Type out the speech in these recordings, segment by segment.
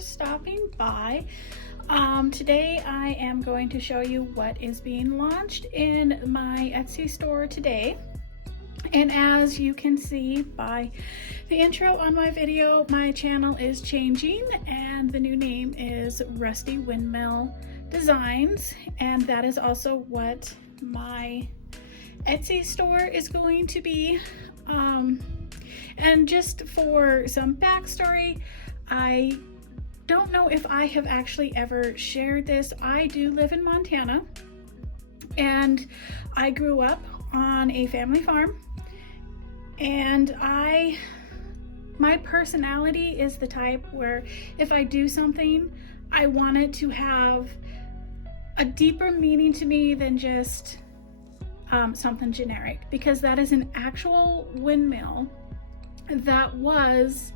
for stopping by. Today I am going to show you what is being launched in my Etsy store today. And as you can see by the intro on my video, my channel is changing and the new name is Rusty Windmill Designs, and that is also what my Etsy store is going to be. And just for some backstory, I don't know if I have actually ever shared this. I do live in Montana and I grew up on a family farm, and my personality is the type where if I do something, I want it to have a deeper meaning to me than just something generic, because that is an actual windmill that was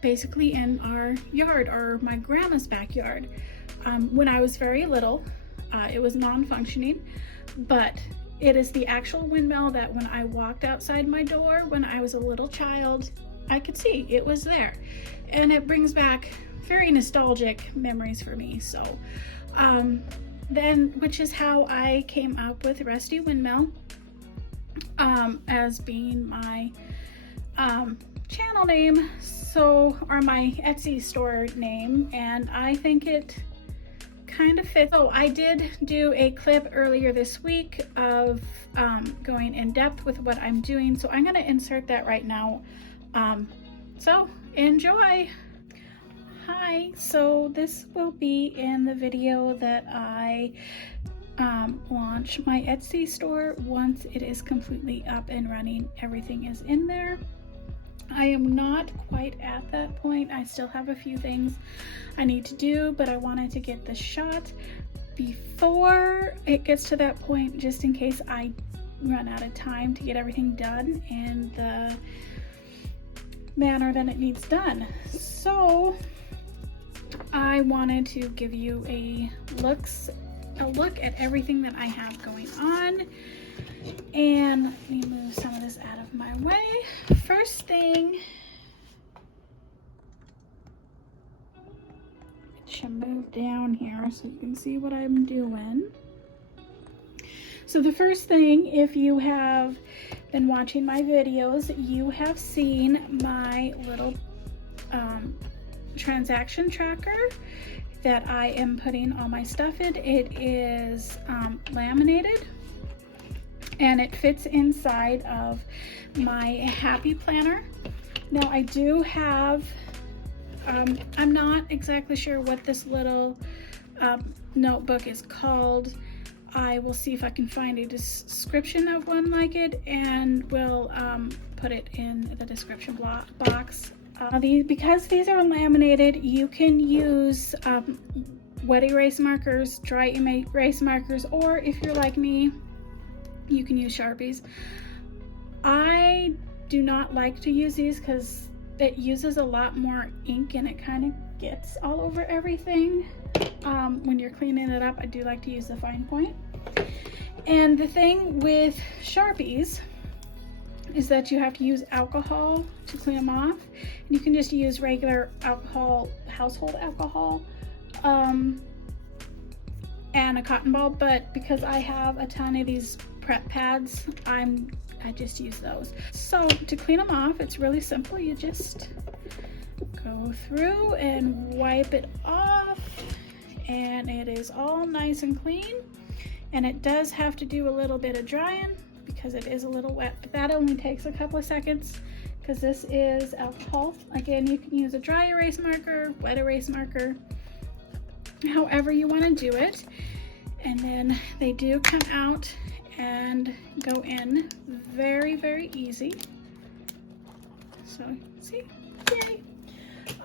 basically in our yard, or my grandma's backyard. When I was very little, it was non-functioning, but it is the actual windmill that when I walked outside my door when I was a little child, I could see it was there, and it brings back very nostalgic memories for me. So which is how I came up with Rusty Windmill as being my channel name, or my Etsy store name, and I think it kind of fits. So I did do a clip earlier this week of going in depth with what I'm doing, so I'm going to insert that right now. So enjoy. Hi, so this will be in the video that I launch my Etsy store. Once it is completely up and running, everything is in there. I am not quite at that point. I still have a few things I need to do, but I wanted to get this shot before it gets to that point, just in case I run out of time to get everything done in the manner that it needs done. So I wanted to give you a look at everything that I have going on. And let me move some of this out of my way. First thing, it should move down here so you can see what I'm doing. So the first thing, if you have been watching my videos, you have seen my little transaction tracker that I am putting all my stuff in. It is laminated, and it fits inside of my Happy Planner. Now I do have, I'm not exactly sure what this little notebook is called. I will see if I can find a description of one like it, and we'll put it in the description box. Because these are laminated, you can use wet erase markers, dry erase markers, or if you're like me, you can use Sharpies. I do not like to use these because it uses a lot more ink and it kind of gets all over everything. When you're cleaning it up, I do like to use the fine point. And the thing with Sharpies is that you have to use alcohol to clean them off. And you can just use regular alcohol, household alcohol, and a cotton ball, but because I have a ton of these prep pads, I just use those. So to clean them off, it's really simple. You just go through and wipe it off, and it is all nice and clean. And it does have to do a little bit of drying because it is a little wet, but that only takes a couple of seconds because this is alcohol. Again, you can use a dry erase marker, wet erase marker, however you want to do it. And then they do come out and go in very, very easy. So see, yay.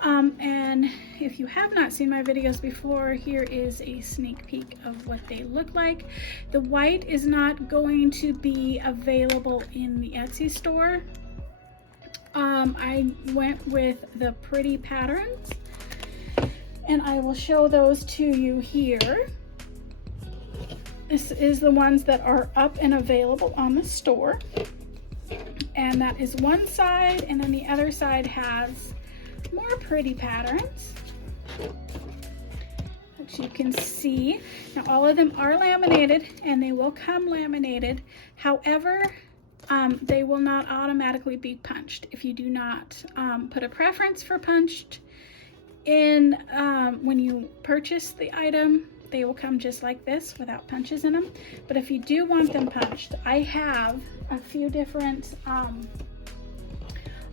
And if you have not seen my videos before, here is a sneak peek of what they look like. The white is not going to be available in the Etsy store. I went with the pretty patterns, and I will show those to you here. This is the ones that are up and available on the store. And that is one side, and then the other side has more pretty patterns. As you can see, now all of them are laminated and they will come laminated. However, they will not automatically be punched. If you do not put a preference for punched in when you purchase the item, they will come just like this without punches in them. But if you do want them punched, I have a few different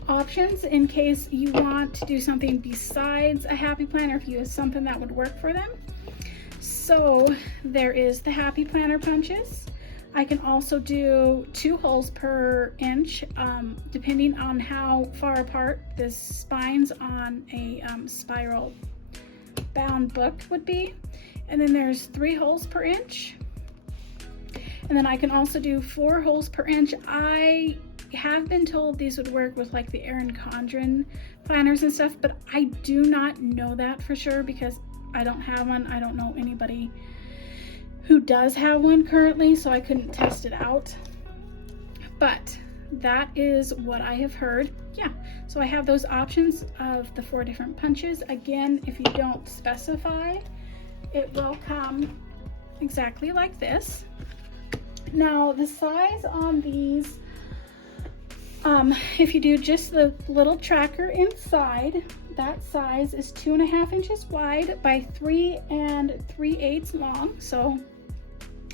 options in case you want to do something besides a Happy Planner, if you have something that would work for them. So there is the Happy Planner punches. I can also do 2 holes per inch, depending on how far apart the spines on a spiral bound book would be. And then there's 3 holes per inch. And then I can also do 4 holes per inch. I have been told these would work with like the Erin Condren planners and stuff, but I do not know that for sure because I don't have one. I don't know anybody who does have one currently, so I couldn't test it out. But that is what I have heard. Yeah, so I have those options of the 4 different punches. Again, if you don't specify, it will come exactly like this. Now the size on these, if you do just the little tracker inside, that size is 2.5 inches wide by 3 3/8 long, so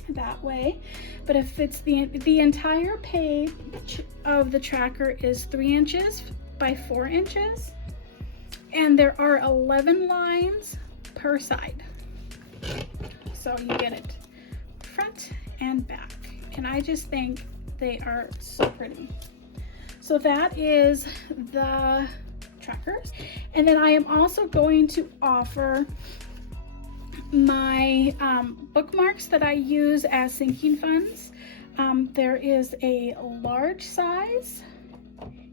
that way. But if it's the entire page of the tracker is 3 inches by 4 inches, and there are 11 lines per side. So you get it front and back, and I just think they are so pretty. So that is the trackers. And then I am also going to offer my bookmarks that I use as sinking funds. There is a large size.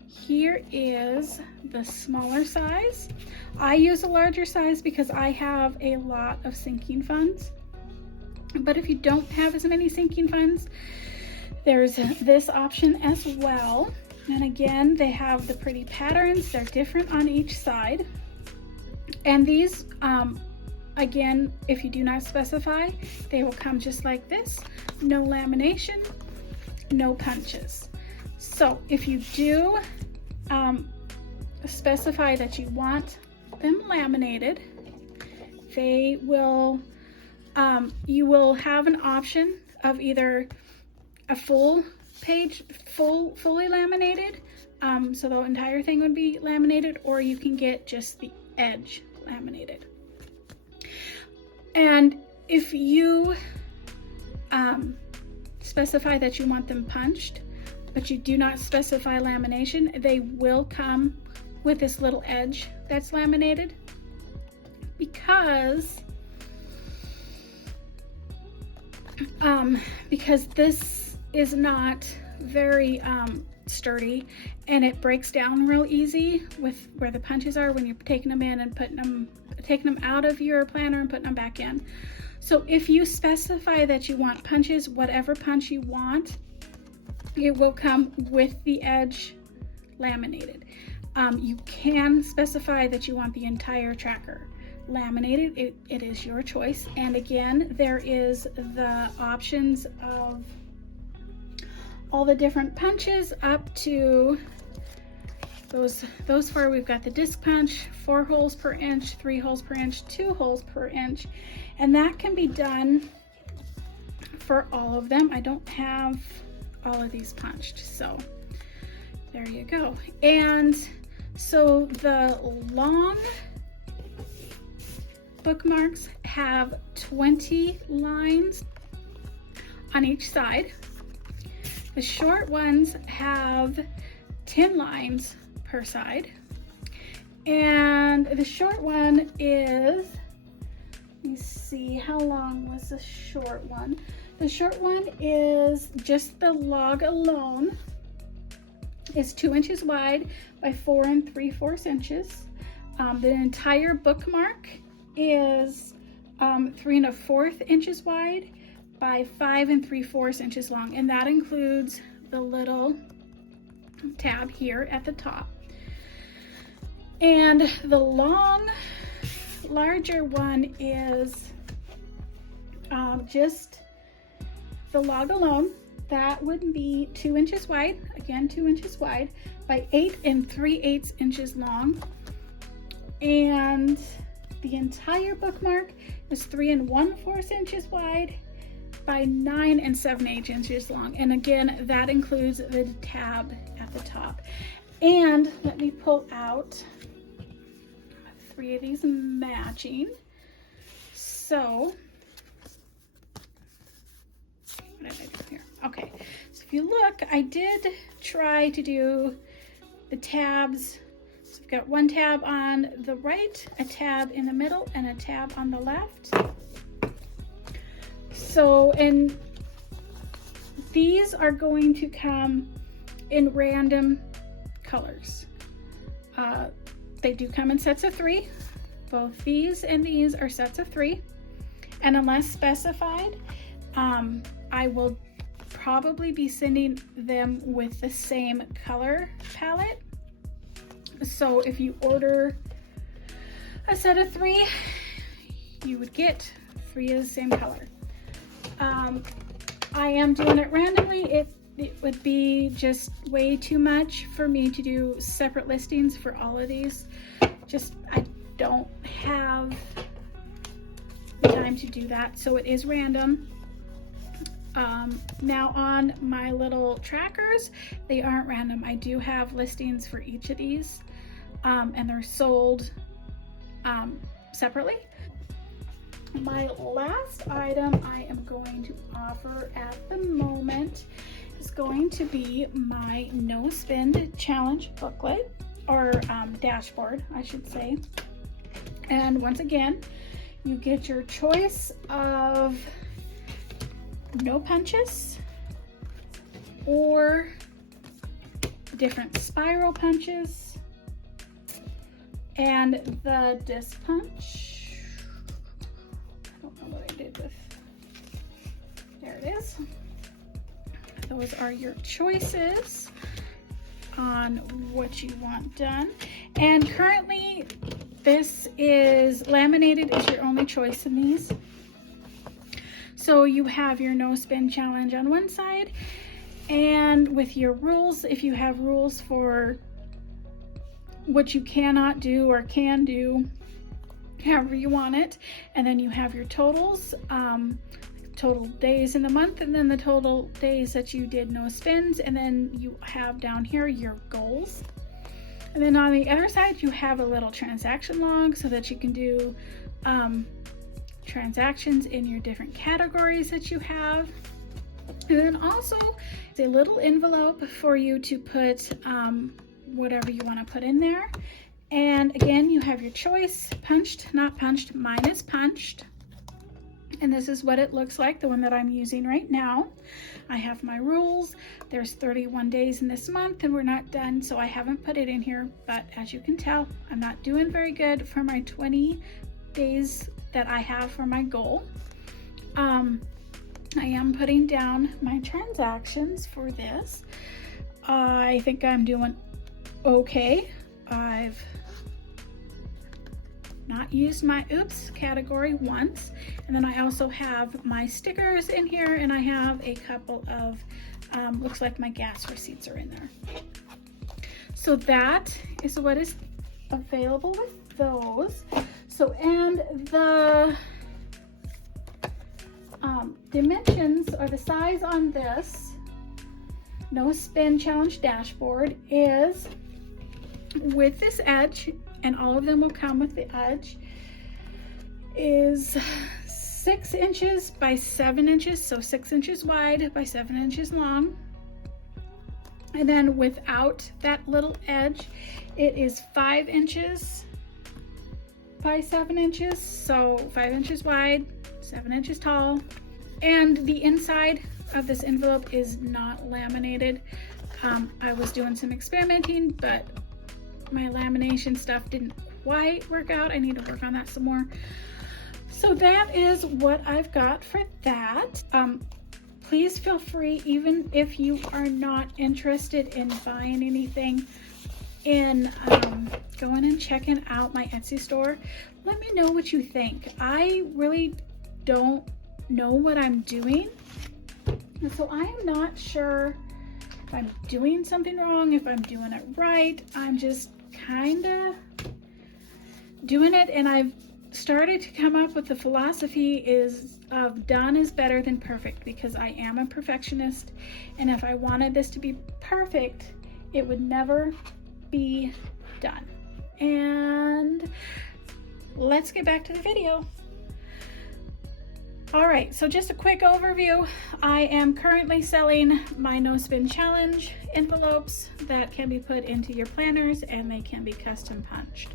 Here is the smaller size. I use a larger size because I have a lot of sinking funds. But if you don't have as many sinking funds, there's this option as well. And again, they have the pretty patterns. They're different on each side. And these, again, if you do not specify, they will come just like this. No lamination, no punches. So if you do specify that you want them laminated, they will, you will have an option of either a full page, fully laminated, so the entire thing would be laminated, or you can get just the edge laminated. And if you specify that you want them punched, but you do not specify lamination, they will come with this little edge that's laminated, because this is not very sturdy, and it breaks down real easy with where the punches are when you're taking them in and taking them out of your planner and putting them back in. So if you specify that you want punches, whatever punch you want, it will come with the edge laminated. You can specify that you want the entire tracker laminated. It is your choice. And again, there is the options of all the different punches up to those far. We've got the disc punch, 4 holes per inch, 3 holes per inch, 2 holes per inch, and that can be done for all of them. I don't have all of these punched, so there you go. And so the long bookmarks have 20 lines on each side. The short ones have 10 lines per side. And the short one is, let me see, how long was the short one? The short one is just the log alone is 2 inches wide by 4 3/4 inches. The entire bookmark is 3 1/4 inches wide by 5 3/4 inches long, and that includes the little tab here at the top. And the long larger one is just the log alone. That would be 2 inches wide, again 2 inches wide, by 8 3/8 inches long. And the entire bookmark is 3 1/4 inches wide by 9 7/8 inches long. And again, that includes the tab at the top. And let me pull out 3 of these matching. So, what did I do here? Okay, so if you look, I did try to do the tabs. So I've got one tab on the right, a tab in the middle, and a tab on the left. So, and these are going to come in random colors. They do come in sets of 3. Both these and these are sets of 3. And unless specified, I will probably be sending them with the same color palette. So if you order a set of 3, you would get 3 of the same color. I am doing it randomly. It would be just way too much for me to do separate listings for all of these. I don't have the time to do that, so it is random. Now on my little trackers, they aren't random. I do have listings for each of these, and they're sold separately. My last item I am going to offer at the moment is going to be my No Spend Challenge booklet, or dashboard, I should say. And once again, you get your choice of no punches or different spiral punches and the disc punch. I don't know what I did with, there it is. Those are your choices on what you want done. And currently this is laminated is your only choice in these. So you have your no spend challenge on one side, and with your rules, if you have rules for what you cannot do or can do, however you want it, and then you have your totals, total days in the month, and then the total days that you did no spends, and then you have down here your goals. And then on the other side, you have a little transaction log so that you can do transactions in your different categories that you have. And then also it's a little envelope for you to put whatever you want to put in there. And again, you have your choice: punched, not punched. Mine is punched. And this is what it looks like, the one that I'm using right now. I have my rules. There's 31 days in this month and we're not done, so I haven't put it in here. But as you can tell, I'm not doing very good for my 20 days that I have for my goal. I am putting down my transactions for this. I think I'm doing okay. I've not used my oops category once, and then I also have my stickers in here, and I have a couple of looks like my gas receipts are in there. So that is what is available with those. So, and the dimensions or the size on this No Spend Challenge dashboard is, with this edge, and all of them will come with the edge, is 6 inches by 7 inches, so 6 inches wide by 7 inches long. And then without that little edge, it is 5 inches by 7 inches, so 5 inches wide, 7 inches tall. And the inside of this envelope is not laminated. I was doing some experimenting, but my lamination stuff didn't quite work out. I need to work on that some more. So that is what I've got for that. Please feel free, even if you are not interested in buying anything, in going and checking out my Etsy store. Let me know what you think. I really don't know what I'm doing, and so I am not sure if I'm doing something wrong, if I'm doing it right. I'm just kind of doing it, and I've started to come up with the philosophy is of done is better than perfect, because I am a perfectionist, and if I wanted this to be perfect, it would never be done. And let's get back to the video. All right, so just a quick overview. I am currently selling my No Spin Challenge envelopes that can be put into your planners, and they can be custom punched.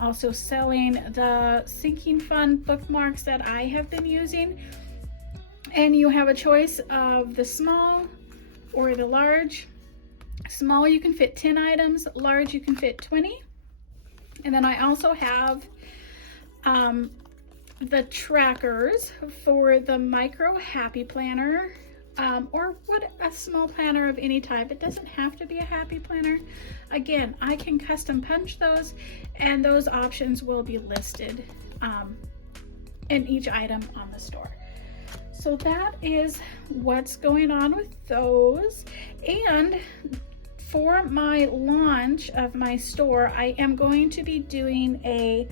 Also selling the Sinking Fun bookmarks that I have been using, and you have a choice of the small or the large. Small, you can fit 10 items, large, you can fit 20. And then I also have the trackers for the Micro Happy Planner, or what a small planner of any type. It doesn't have to be a happy planner. Again, I can custom punch those, and those options will be listed in each item on the store. So that is what's going on with those. And for my launch of my store, I am going to be doing a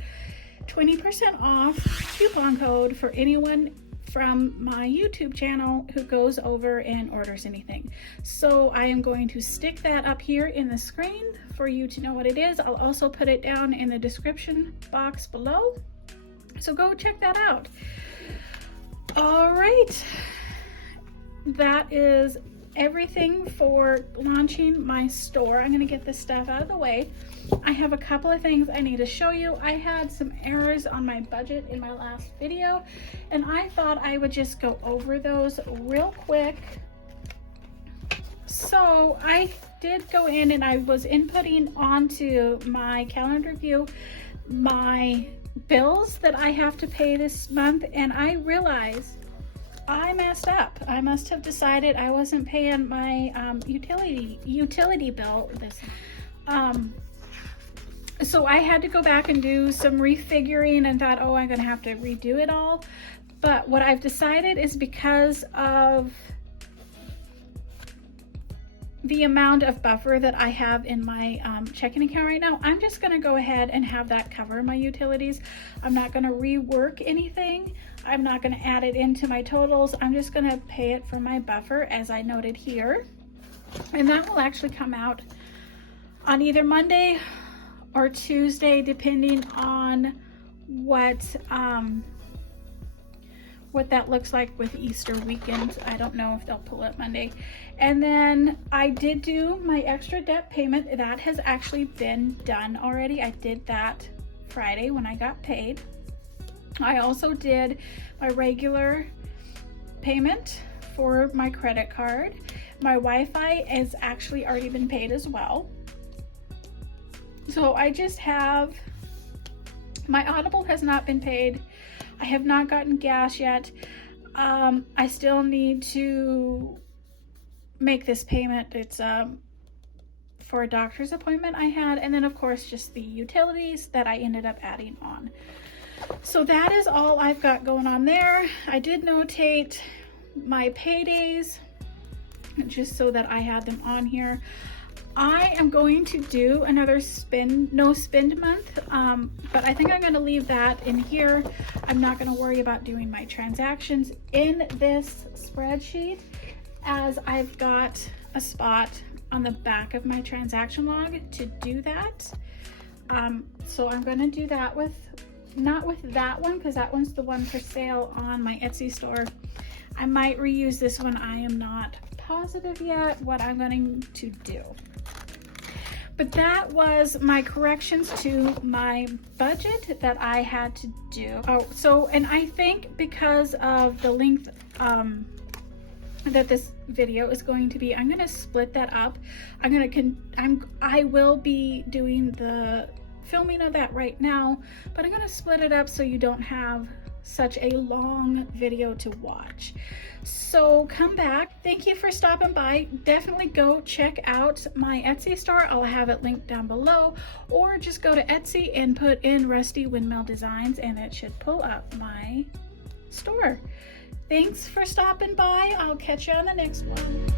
20% off coupon code for anyone from my YouTube channel who goes over and orders anything. So I am going to stick that up here in the screen for you to know what it is. I'll also put it down in the description box below. So go check that out. All right, that is everything for launching my store. I'm gonna get this stuff out of the way. I have a couple of things I need to show you. I had some errors on my budget in my last video, and I thought I would just go over those real quick. So I did go in and I was inputting onto my calendar view my bills that I have to pay this month, and I realized I messed up. I must have decided I wasn't paying my utility bill this so I had to go back and do some refiguring, and thought, oh, I'm gonna have to redo it all. But what I've decided is, because of the amount of buffer that I have in my checking account right now, I'm just gonna go ahead and have that cover my utilities. I'm not gonna rework anything. I'm not gonna add it into my totals. I'm just gonna pay it from my buffer as I noted here. And that will actually come out on either Monday or Tuesday, depending on what that looks like with Easter weekend. I don't know if they'll pull it Monday. And then I did do my extra debt payment. That has actually been done already. I did that Friday when I got paid. I also did my regular payment for my credit card. My Wi-Fi has actually already been paid as well. So I just have, my Audible has not been paid. I have not gotten gas yet. I still need to make this payment. It's for a doctor's appointment I had, and then of course just the utilities that I ended up adding on. So that is all I've got going on there. I did notate my paydays just so that I had them on here. I am going to do another no spend month, but I think I'm going to leave that in here. I'm not going to worry about doing my transactions in this spreadsheet, as I've got a spot on the back of my transaction log to do that. So I'm going to do that not with that one, because that one's the one for sale on my Etsy store. I might reuse this one. I am not positive yet what I'm going to do. But that was my corrections to my budget that I had to do. And I think because of the length that this video is going to be, I'm going to split that up. I will be doing the filming of that right now, but I'm going to split it up so you don't have such a long video to watch. So come back. Thank you for stopping by. Definitely go check out my Etsy store. I'll have it linked down below, or just go to Etsy and put in Rusty Windmill Designs and it should pull up my store. Thanks for stopping by. I'll catch you on the next one.